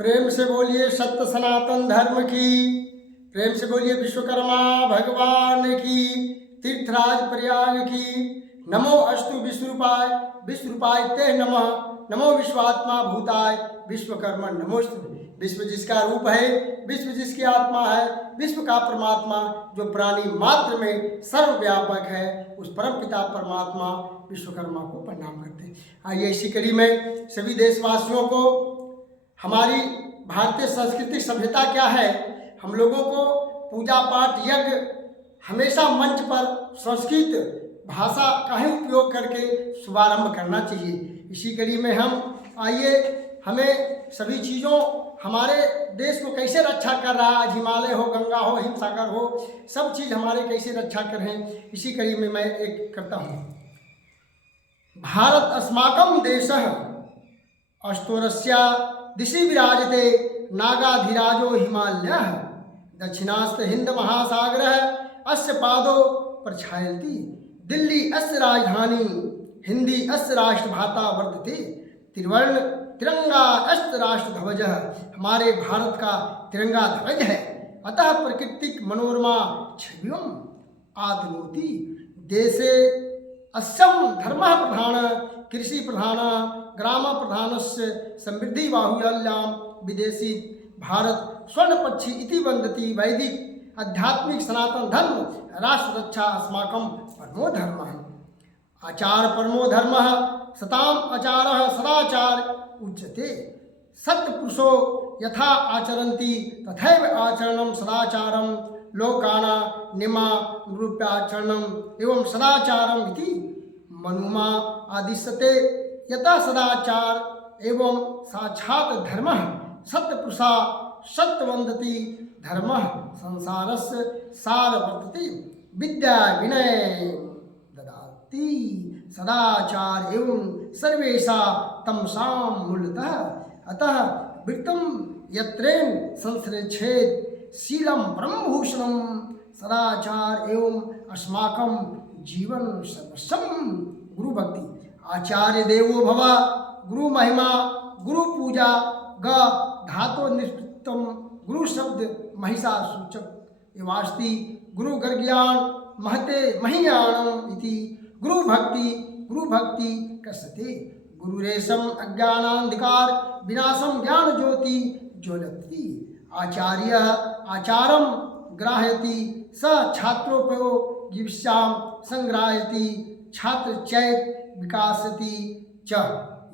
प्रेम से बोलिए सत्य सनातन धर्म की। प्रेम से बोलिए विश्वकर्मा भगवान की। तीर्थराज प्रयाग की। नमो अस्तु विश्वरूपाय विश्वरूपाय ते नमः। नमो विश्वात्मा भूताय विश्वकर्मा नमोस्तु। विश्व जिसका रूप है, विश्व जिसकी आत्मा है, विश्व का परमात्मा जो प्राणी मात्र में सर्वव्यापक है, उस परम पिता परमात्मा विश्वकर्मा को प्रणाम करते हैं। आइए इसी कड़ी में सभी देशवासियों को हमारी भारतीय सांस्कृतिक सभ्यता क्या है, हम लोगों को पूजा पाठ यज्ञ हमेशा मंच पर संस्कृत भाषा का ही उपयोग करके शुभारंभ करना चाहिए। इसी कड़ी में हम आइए हमें सभी चीज़ों हमारे देश को कैसे रक्षा कर रहा है, हिमालय हो, गंगा हो, हिमसागर हो, सब चीज़ हमारे कैसे रक्षा करें, इसी कड़ी में मैं एक करता हूँ। भारत अस्माकं देशः अस्तोरस्या दिशि विराजते नागाधिराजो हिमालयः दक्षिणास्त हिंद महासागरः अस्य पादो प्रच्छायन्ति दिल्ली अस्य राजधानी हिंदी अस्य राष्ट्रभाषा वर्तते त्रिवर्ण तिरंगा अस्त राष्ट्रध्वजः हमारे भारत का तिरंगा ध्वज है। अतः प्रकृतिक मनोरमा छवियों आदनोति देशे अस्यम धर्मः प्रधान कृषि प्रधान ग्राम प्रधानस्य समृद्धि बाहुल्यं विदेशी भारत स्वर्ण पक्षी इति वन्दति वैदिक आध्यात्मिक सनातन धर्म राष्ट्र रक्षा अस्माकं परमो धर्मः। आचार परमो धर्मः सताम आचारः सदाचार उच्यते। सत्पुरुषो यथा आचरन्ति तथैव आचरणं सदाचारं लोकाना निमा रूप्याचरणम् एवं सदाचारम् इति मनुमा आदिश्यते। यथा सदाचार एवं साक्षात् धर्मः सत्पुरुषा सत्यवन्दति धर्मः संसारस्य सार वर्तते विद्या विनय ददाति सदाचार एवं सर्वेशा तमसां मूलतः। अतः वृत्तं यत्रेन संश्रेच्छेद शीलं ब्रह्मभूषणं सदाचार एवं अस्माकं जीवन सर्वस्वं गुरु भक्ति। आचार्य देवो भव गुरु महिमा गुरु पूजा ग धातो निष्पत्तम गुरु शब्द महिषा सूचक एवास्ति गुरु गर्ज्ञान महते महियाणम इति गुरु भक्ति कस्यते। गुरुरेशम अज्ञानांधिकार विनाशम ज्ञान ज्योति ज्वलति। आचार्य आचारम ग्राहयति स छात्रोपयोगिष्याम संग्राहयति छात्र चैत विकासति च।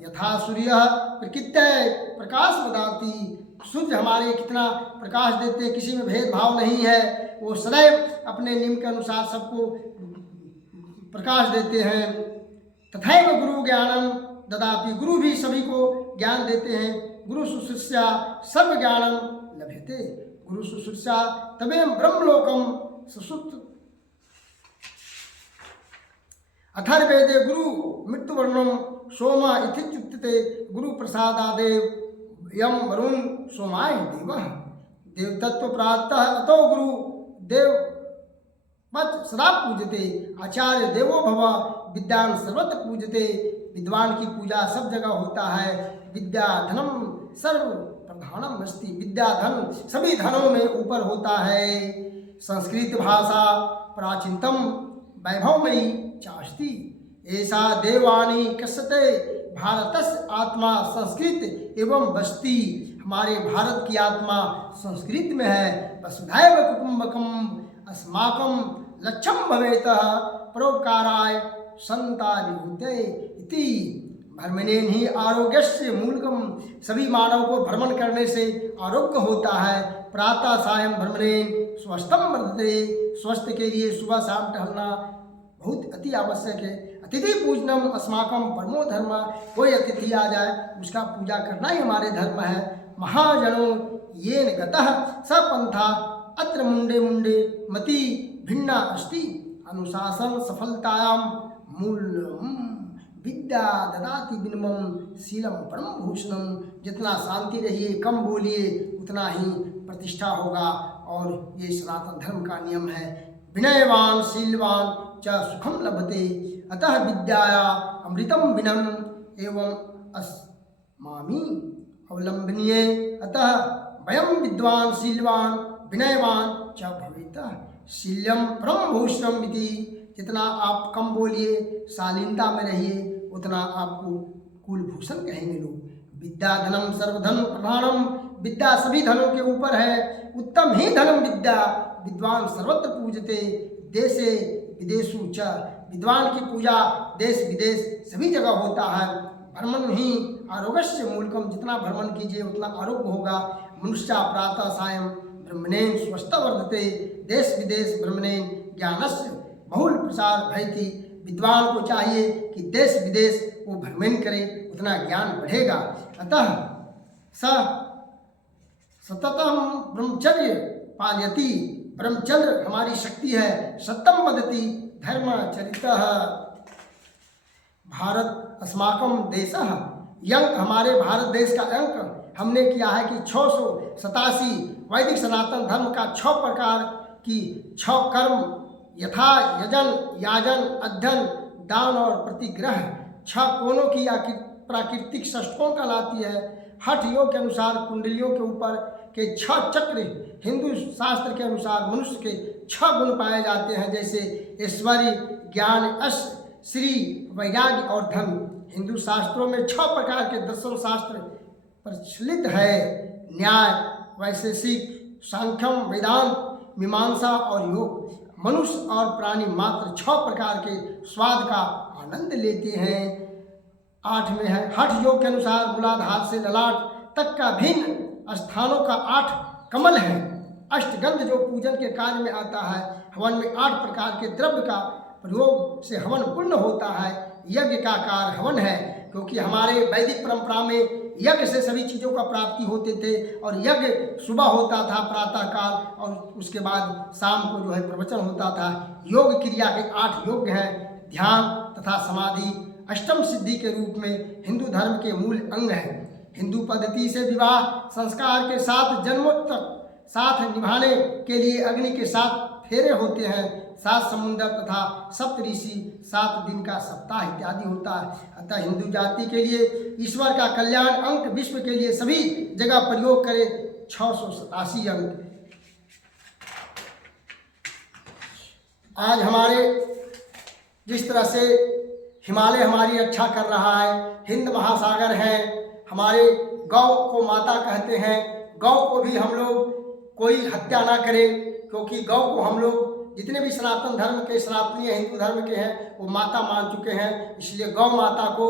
यथा सूर्य प्रकृत्यै प्रकाश बदाति सूर्य हमारे कितना प्रकाश देते, किसी में भेदभाव नहीं है, वो सदैव अपने नियम के अनुसार सबको प्रकाश देते हैं। तथैव गुरु ज्ञानम ददाति गुरु भी सभी को ज्ञान देते हैं। गुरु सुशिष्या सर्व ज्ञानम लभ्यते गुरु सुशिष्या तमें ब्रह्मलोकम सुसुप्त। अथर्वेदे गुरु मृत्युवर्णम सोम इत्युच्यते गुरु प्रसादादेव यम वरुण सोमाय देवः देवतत्व प्रातः अतो गुरु देव मत सदा पूजते। आचार्य देवो भव विद्यान सर्वत्र पूजते। विद्वान की पूजा सब जगह होता है। विद्या धनम सर्व प्रधानम अस्ति विद्या धन सभी धनों में ऊपर होता है। संस्कृत भाषा प्राचीनतम वैभवमयी चास्ति ऐसा देवानी कस्यते भारतस्य आत्मा संस्कृत एवं बस्ती। हमारे भारत की आत्मा संस्कृत में है। वसुधैव कुटुम्बकम अस्माकं लक्ष्यम भवेत परोपकाराय संता विभूते इति। भ्रमणेन ही आरोग्यस्य मूलकम सभी मानव को भ्रमण करने से आरोग्य होता है। प्रातः सायं भ्रमणेन स्वस्थम वर्धते स्वस्थ के लिए सुबह शाम टहलना बहुत अति आवश्यक है। अतिथि पूजनम अस्माकं परमो धर्म। कोई अतिथि आ जाए उसका पूजा करना ही हमारे धर्म है। महाजनो येन गतः स पंथा अत्र मुंडे मुंडे मति भिन्ना अस्ति अनुशासन सफलतायां मूलम विद्या ददाति विनम्रम शीलम परम भूषणम। जितना शांति रहिए कम बोलिए उतना ही प्रतिष्ठा होगा और ये सनातन धर्म का नियम है। विनयवान शीलवान च सुखम लभते। अतः विद्याया अमृतम विनम एवं अस्मामी अवलंबनीय। अतः वयम विद्वान शीलवान विनयवान च भवेत। शील्यम परम भूषणम इति। जितना आप कम बोलिए, शालीनता में रहिए, उतना आपको कुलभूषण कहेंगे लोग। विद्या धनम सर्वधन प्रधानम। विद्या सभी धनों के ऊपर है। उत्तम ही धनम विद्या। विद्वान सर्वत्र पूजते देशे विदेशु च। विद्वान की पूजा देश विदेश सभी जगह होता है। भ्रमण ही आरोग्यस्य मूलकम। जितना भ्रमण कीजिए उतना आरोग्य होगा। मनुष्य प्रातः सायं ब्रह्मणेन स्वस्थ वर्धते। देश विदेश ब्रह्मणेन ज्ञानस्य बहुल प्रसार भयति। विद्वान को चाहिए कि देश विदेश वो भ्रमण करे, उतना ज्ञान बढ़ेगा। अतः स सततम ब्रह्मचर्य पालयति। ब्रह्मचर्य हमारी शक्ति है। सत्यम वदति धर्मचरितः। भारत अस्माकं देशः। अंक हमारे भारत देश का अंक हमने किया है कि 687 वैदिक सनातन धर्म का 6 प्रकार की 6 कर्म यथा यजन याजन अध्ययन दान और प्रतिग्रह 6 कोणों की प्राकृतिक षष्ठों कहलाती है। हठ योग के अनुसार कुंडलियों के ऊपर के 6 चक्र हिंदू शास्त्र के अनुसार मनुष्य के 6 गुण पाए जाते हैं, जैसे ऐश्वर्य ज्ञान यश श्री वैराग्य और धन। हिंदू शास्त्रों में 6 प्रकार के दर्शन शास्त्र प्रचलित है। न्याय वैशेषिक सांख्यम वेदांत मीमांसा और योग। मनुष्य और प्राणी मात्र 6 प्रकार के स्वाद का आनंद लेते हैं। 8 में है हठ योग के अनुसार मूलाधार से ललाट तक का भिन्न स्थानों का 8 कमल है। अष्टगंध जो पूजन के कार्य में आता है। हवन में 8 प्रकार के द्रव्य का प्रयोग से हवन पूर्ण होता है। यज्ञ का कार्य हवन है, क्योंकि हमारे वैदिक परंपरा में यज्ञ से सभी चीज़ों का प्राप्ति होते थे। और यज्ञ सुबह होता था प्रातः काल, और उसके बाद शाम को जो है प्रवचन होता था। योग क्रिया के 8 योग हैं। ध्यान तथा समाधि अष्टम सिद्धि के रूप में हिंदू धर्म के मूल अंग हैं। हिंदू पद्धति से विवाह संस्कार के 7 जन्मों तक साथ निभाने के लिए अग्नि के 7 फेरे होते हैं। 7 समुद्र तथा सप्तऋषि 7 दिन का सप्ताह इत्यादि होता है। अतः हिंदू जाति के लिए ईश्वर का कल्याण अंक विश्व के लिए सभी जगह प्रयोग करे 687 अंक। आज हमारे जिस तरह से हिमालय हमारी रक्षा कर रहा है, हिंद महासागर है, हमारे गौ को माता कहते हैं। गौ को भी हम लोग कोई हत्या ना करे, क्योंकि गौ को हम लोग जितने भी सनातन धर्म के सनातनीय हिंदू धर्म के हैं वो माता मान चुके हैं। इसलिए गौ माता को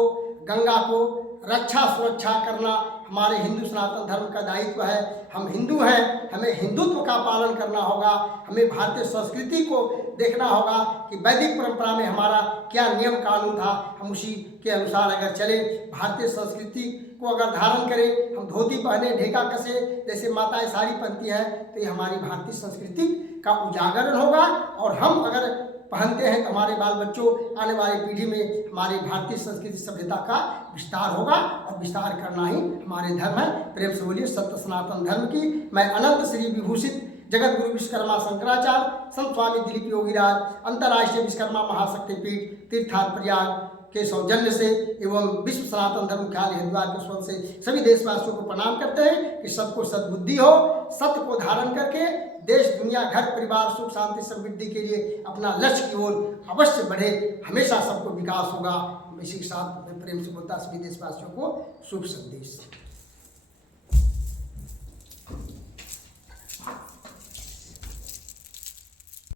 गंगा को रक्षा सुरक्षा करना हमारे हिंदू सनातन धर्म का दायित्व है। हम हिंदू हैं, हमें हिंदुत्व का पालन करना होगा। हमें भारतीय संस्कृति को देखना होगा कि वैदिक परंपरा में हमारा क्या नियम कानून था, हम उसी के अनुसार अगर चले। भारतीय संस्कृति को अगर धारण करें, हम धोती पहने ढेका कसे जैसे माताएं साड़ी पहनती हैं, तो ये हमारी भारतीय संस्कृति का उजागरण होगा। और हम अगर पहनते हैं तो हमारे बाल बच्चों आने वाली पीढ़ी में हमारी भारतीय संस्कृति सभ्यता का विस्तार होगा, और विस्तार करना ही हमारे धर्म है। प्रेम से बोलिए सत्य सनातन धर्म की। मैं अनंत श्री विभूषित जगत गुरु विश्वकर्मा शंकराचार्य संत स्वामी दिलीप योगीराज अंतर्राष्ट्रीय विश्वकर्मा महाशक्तिपीठ तीर्थार प्रयाग के सौजन्य से एवं विश्व सनातन धर्म ख्याल हरिद्वार के स्वर से सभी देशवासियों को प्रणाम करते हैं कि सबको सद्बुद्धि हो, सत्य को धारण करके देश दुनिया घर परिवार सुख शांति समृद्धि के लिए अपना लक्ष्य की ओर अवश्य बढ़े। हमेशा सबको विकास होगा। इसी के साथ मैं प्रेम से बोलता सभी देशवासियों को शुभ संदेश।